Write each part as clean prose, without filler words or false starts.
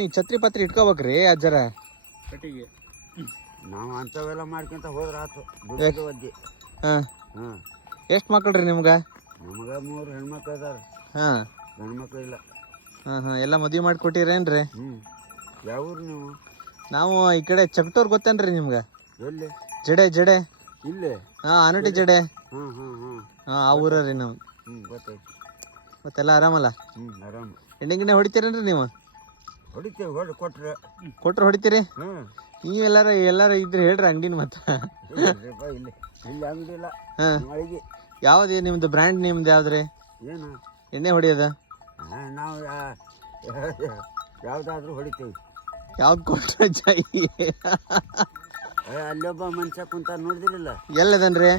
ನೀವು ಛತ್ರಿ ಪತ್ರಿ ಇಟ್ಕೋಬೇಕ್ರಿ ಅಜ್ಜರ ಕಟ್ಟಿಗೆ. ನಾವು ಅಂಥವೆಲ್ಲ ಮಾಡ್ಕೊಂತ ಹೋದ್ರ ಆತು ಒಜ್ಜಿ. ಹಾಂ ಹಾಂ. ಎಷ್ಟು ಮಕ್ಕಳ್ರಿ ನಿಮ್ಗೆ? ನಮಗೆ 3 ಹೆಣ್ಮಕ್ಳು ಅದಾರ. ಹಾಂ. ಗಂಡು ಮಕ್ಳು ಇಲ್ಲ. ಹಾಂ ಹಾಂ. ಎಲ್ಲ ಮದುವೆ ಮಾಡಿ ಕೊಟ್ಟಿರೇನ್ರಿ? ಯಾವ ಊರು ನೀವು? ನಾವು ಈ ಕಡೆ ಚಕ್ಟೂರ್ ಗೊತ್ತೇನ್ರಿ ನಿಮ್ಗೆ? ಎಲ್ಲಿ? ಜಡೆ ಇಲ್ಲೇ. ಹಾಂ, ಆನಟಿ ಜಡೆ. ಹಾಂ ಹಾಂ ಹಾಂ. ಹಾಂ, ಆ ಊರ ರೀ ನಾವು. ಗೊತ್ತಾಯ್ತು. ಮತ್ತೆಲ್ಲ ಆರಾಮಲ್ಲ? ಆರಾಮ. ಎಣ್ಣೆ ಗಿಣ್ಣೆ ಹೊಡಿತೀರೇನ್ರಿ ನೀವು? ಹೊಡಿತೇವೆ. ಕೊಟ್ರೆ ಹೊಡಿತೀರಿ? ಹ್ಞೂ. ನೀವು ಎಲ್ಲಾರ ಇದ್ರೆ ಹೇಳ್ರಿ ಅಂಗಡಿನ ಮತ್ತೆ. ಇಲ್ಲಿ ಅಂಗಡಿ ಇಲ್ಲ. ಹಾಂ. ಮಳಿಗೆ. ಯಾವ್ದು ನಿಮ್ದು ಬ್ರ್ಯಾಂಡ್? ನಿಮ್ದು ಯಾವ್ದ್ರಿ ಏನು ಎಣ್ಣೆ ಹೊಡಿಯೋದ? ನಾವು ಯಾವ್ದಾದ್ರೂ ಹೊಡಿತೀವಿ. ಯಾವ್ದು ಕೊಟ್ರೆ ಜೈ? ಅಲ್ಲೊಬ್ಬ ಮನುಷ್ಯ ಕುಂತ ನೋಡಿದಿರಲ್ಲ? ಎಲ್ಲದನ್ರಿ?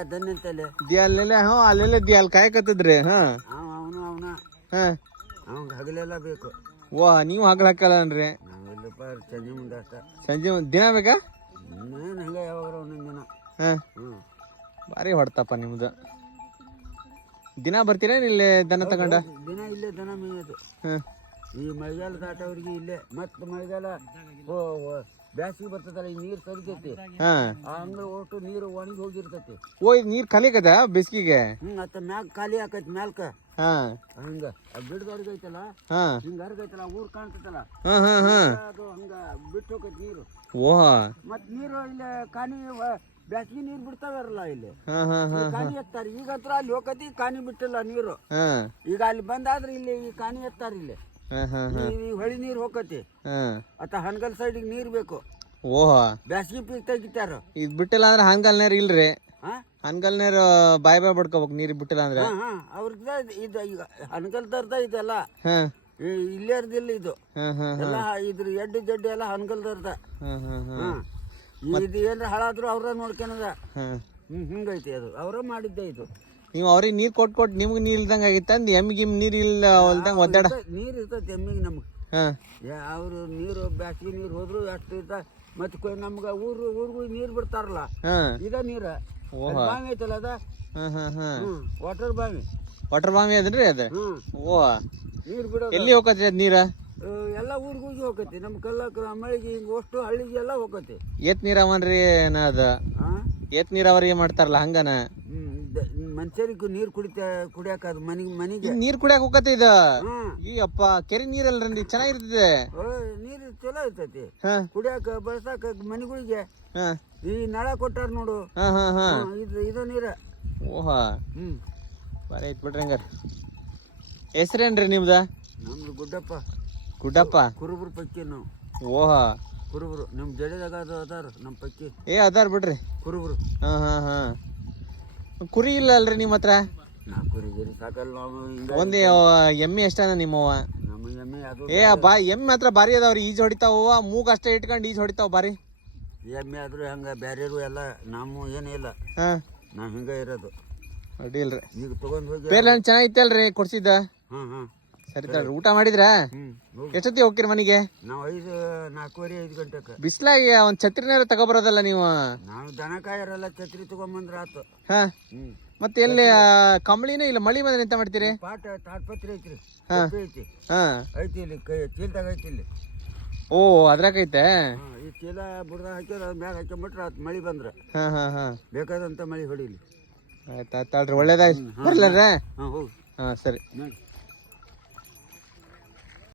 ಅದನ್ನಂತಲ್ಲೇ ಅಲ್ಲೆಲ್ಲ. ಹ್ಞೂ, ಅಲ್ಲೆಲ್ಲ ಅಲ್ಲಿ ಕಾಯಕತ್ತದ್ರಿ. ಹಾಂ. ಅವನ ಹಾಂ. ಅವಂಗೆ ಹಗಲೆಲ್ಲ ಬೇಕು. ವಾ, ನೀವು ಹಗ್ಲು ಹಾಕಲ್ಲನ್ರಿ? ನಾವೆಲ್ಲಪ್ಪ ಸಂಜೆ ಮುಂದೆ ಅಷ್ಟ. ಸಂಜೆ ದಿನ ಬೇಕಾ? ಇನ್ನೇನು ಹಂಗೆ ಯಾವಾಗ ಒಂದೊಂದು ದಿನ. ಹಾಂ. ಭಾರಿ ಹೊಡ್ತಪ್ಪ ನಿಮ್ದು. ದಿನ ಬರ್ತೀರಾ ಇಲ್ಲೇ ದನ ತಗೊಂಡ? ದಿನ ಇಲ್ಲೇ ದನ ಮೇಯೋದು. ಹಾಂ. ಈ ಮಳೆಗಾಲ ದಾಟೋರಿಗೆ ಇಲ್ಲೇ. ಮತ್ತು ಮಳೆಗಾಲ ಬ್ಯಾಸಿಗೆ ಬರ್ತದಲ್ಲ, ಈ ನೀರು ಸರಿತೈತಿ. ಹಾಂ. ಹಂಗೆ ಒಟ್ಟು ನೀರು ಒಣಗಿ ಹೋಗಿರ್ತೈತಿ. ಓ, ಇದು ನೀರು ಖಾಲಿಕದ ಬೇಸಿಗೆಗೆ? ಮತ್ತೆ ಮ್ಯಾಗ ಖಾಲಿ ಆಕೈತಿ ಮ್ಯಾಲ್ಕ. ಹಾಂ. ಹಂಗ ಗಿಡದವ್ರಿಗೆ ಐತಲ್ಲ, ಹಾಂ, ಹಿಂಗ ಹರ್ಗೈತಲ್ಲ, ಊರ್ ಕಾಣ್ತೈತಲ್ಲ, ಹಾಂ ಹಾಂ ಹಾಂ, ಅದು ಹಂಗ ಬಿಟ್ಟು ಹೋಗೈತಿ ನೀರು. ಓಹ್. ಮತ್ ನೀರು ಇಲ್ಲಿ ಕಾನಿ ಬ್ಯಾಸಿಗೆ ನೀರು ಬಿಡ್ತಾವಲ್ಲ ಇಲ್ಲಿ. ಹಾಂ ಹಾಂ ಹಾಂ. ಕಾನಿ ಎತ್ತಾರೆ. ಈಗ ಹತ್ರ ಅಲ್ಲಿ ಹೋಗತಿ, ಕಾನಿ ಬಿಟ್ಟಿಲ್ಲ ನೀರು. ಹಾಂ. ಈಗ ಅಲ್ಲಿ ಬಂದಾದ್ರೆ ಇಲ್ಲಿ ಈ ಕಾನಿ ಎತ್ತಾರ ಇಲ್ಲಿ. ಹಾಂ ಹಾಂ ಹಾಂ. ಈ ಹೊಳಿ ನೀರು ಹೋಗತಿ. ಹಾಂ. ಅತ್ತ ಹನಗಲ್ ಸೈಡಿಗೆ ನೀರು ಬೇಕು. ಓಹ್. ಬ್ಯಾಸಿಗೆ ಪೀಕ್ ತೆಗಿತಾರ. ಇದು ಬಿಟ್ಟಿಲ್ಲ ಅಂದ್ರೆ ಹಂಗಲ್ ನೀರು ಇಲ್ರಿ? ಹಾ, ಹನ್ಗಲ್ ನೀರು ಬಾಯ್ ಬಡ್ಕೋಬೇಕು ನೀರು ಬಿಟ್ಟಿಲ್ಲ ಅಂದ್ರೆ. ಅವ್ರದ ಇದು ಈಗ ಹನಗಲ್ದರ್ದ ಇದೆಲ್ಲ. ಹಾಂ. ಇಲ್ಲೇರ್ದಿಲ್ಲ ಇದು. ಹಾಂ ಹಾಂ ಎಲ್ಲ ಇದ್ರ ಎಡ್ಡು ಜಡ್ಡು ಎಲ್ಲ ಹನಗಲ್ದರ್ದ. ಹಾಂ ಹಾಂ ಹಾಂ. ಇದು ಏನ್ರ ಹಾಳಾದ್ರು ಅವ್ರ ನೋಡ್ಕೊಳದ. ಹಾಂ. ಹಿಂಗೈತಿ ಅದು, ಅವ್ರ ಮಾಡಿದ್ದೆ ಇದು. ನೀವು ಅವ್ರಿಗೆ ನೀರು ಕೊಟ್ಟು ನಿಮ್ಗೆ ನೀರು ಇಲ್ದಂಗೆ ಆಗಿತ್ತ? ಅಂದ್ ಎಮ್ಮಿಗೆ ನೀರು ಇಲ್ಲ ಹೊಲ್ದಂಗೆ ಒದ್ದಾಡ? ನೀರು ಇರ್ತೈತಿ ಎಮ್ಮಿಗೆ ನಮ್ಗೆ. ಹಾಂ. ಅವರು ನೀರು ಬ್ಯಾಸಿಗೆ ನೀರು ಹೋದ್ರು ಅಷ್ಟು ಇರ್ತ. ಮತ್ತೆ ನಮ್ಗೆ ಊರಿಗೂ ನೀರು ಬಿಡ್ತಾರಲ್ಲ, ಹಾಂ, ಇದ ನೀರ. ಬಾವಿ ಐತಲ್ಲ ಅದ. ಹಾಂ ಹಾಂ ಹಾಂ. ವಾಟರ್ ಬಾವಿ. ವಾಟರ್ ಬಾವಿ ಅದ್ರಿ ಅದು? ಓ. ನೀರು ಬಿಡೋದು ಎಲ್ಲಿ ಹೋಗತ್ರಿ ಅದು ನೀರ? ಎಲ್ಲ ಊರಿಗೂ ಹೋಗತಿ. ನಮ್ ಕಲ್ಲ ಮಳೆಗೆ ಹಿಂಗ ಅಷ್ಟು ಹಳ್ಳಿಗೆ ಎಲ್ಲ ಹೋಗತಿ. ಏತ್ ನೀರಾವರಿ ಅದ? ಏತ್ ನೀರಾವರಿ ಮಾಡ್ತಾರಲ್ಲ ಹಂಗನ? ಮನುಷ್ಯರಿಗೂ ನೀರು ಕುಡಿಯಾಕ ಅದು ಮನಿಗೆ ನೀರ್ ಕುಡಿಯಾಕ ಹೋಗತ್ತೆ ಇದು? ಈ ಅಪ್ಪ, ಕೆರೆ ನೀರಲ್ರಿ ಚೆನ್ನಾಗಿರ್ತದೆ. ನೀರು ಚಲೋ ಇರ್ತೈತಿ ಕುಡಿಯಾಕ, ಬಳಸಾಕ ಮನಿಗಳಿಗೆ. ಈ ನಳ ಕೊಟ್ಟಾರ ನೋಡು. ಇದು ನೀರ. ಓಹ, ಬಾರಿ ಐತ್ ಬಿಡ್ರಿ. ಹಂಗಾರ ಹೆಸ್ರೇನ್ರಿ ನಿಮ್ದ? ನಮ್ದು ಗುಡ್ಡಪ್ಪ. ಗುಡ್ಡಪ್ಪ? ಕುರುಬ್ರು ಪಕ್ಕಿ ನಾವು. ಓಹ, ಕುರುಬ್ರು. ನಮ್ ಜಡೆದಾಗ ಅದಾರ ನಮ್ ಪಕ್ಕಿ. ಅದಾರ ಬಿಡ್ರಿ ಕುರುಬ್ರು. ಹಾ ಹಾ ಹಾ. ಕುರಿ ಇಲ್ಲ ಅಲ್ರಿ ನಿಮ್ಮ ಹತ್ರ? ಕುರಿ ಗಿರಿ ಸಾಕಲ್ಲ ನಾವು. ಒಂದ್ ಎಮ್ಮೆ ಎಷ್ಟನ ನಿಮ್ಮವ? ನಮ್ಮ ಎಮ್ಮೆ ಅದು. ಎಮ್ಮೆ ಹತ್ರ ಬಾರಿ ಅದಾವ್ರಿ. ಈಜ್ ಹೊಡಿತಾವ, ಮೂಗ್ ಅಷ್ಟೇ ಇಟ್ಕೊಂಡು ಈಜ್ ಹೊಡಿತಾವ ಬಾರಿ. ಎಮ್ಮೆ ಆದ್ರೂ ಹಂಗ ಬ್ಯಾರೆರು ಎಲ್ಲ ನಮ್ಮ ಏನಿಲ್ಲ. ನಾವ್ ಹಿಂಗ ಇರೋದು. ಅಡ್ಡಿಲ್ರಿ. ಈಗ ತಗೊಂಡ್ ಹೋಗಿ ಪೇರ್ಲ ಚೆನ್ನಾಗಿತ್ತಲ್ರಿ ಕೊಡ್ಸಿದ್ದ? ಸರಿ ತಡ್ರಿ. ಊಟ ಮಾಡಿದ್ರ? ಎಷ್ಟೊತ್ತಿ ಹೋಗ್ತೀರಿ ಮನೆಗೆ? ನಾವು 4:30 5 ಗಂಟೆಗೆ. ಬಿಸ್ಲಾಗಿ ಒಂದ್ ಛತ್ರಿನಾರ ತಗೋಬರೋದಲ್ಲ ನೀವು? ನಾವು ದನ ಕಾಯರೆಲ್ಲ ಛತ್ರಿ ತಗೊಂಬಂದ್ರ ಆತು. ಹಾ, ಮತ್ತೆ ಎಲ್ಲಿ ಕಂಬಳಿನೇ ಇಲ್ಲ, ಮಳಿ ಬಂದ್ರೆ ಎಂತ ಮಾಡ್ತೀರಿ? ತಾಡ್ಪತ್ರಿ ಐತ್ರಿ. ಐತಿ. ಐತಿ ಇಲ್ಲಿ ಚೀಲ್ದಾಗ ಐತಿ ಇಲ್ಲಿ. ಓ, ಅದ್ರಾಗೈತೆ. ಈ ಚೀಲ ಬುಡ್ದಾಗ ಹಾಕ್ಯಾರ, ಮ್ಯಾಗ ಹಾಕ್ಕೊಂಬಿಟ್ರ ಆತ್. ಮಳಿ ಬಂದ್ರ ಬೇಕಾದಂತ ಮಳಿ ಹೊಡಿಲಿ. ಆಯ್ತಾಯ್ತಾಳ್ರಿ, ಒಳ್ಳೇದಾಯ್ತು. ಬರ್ಲಾರ್ರೆ? ಹೋಗಿ. ಹಾ, ಸರಿ.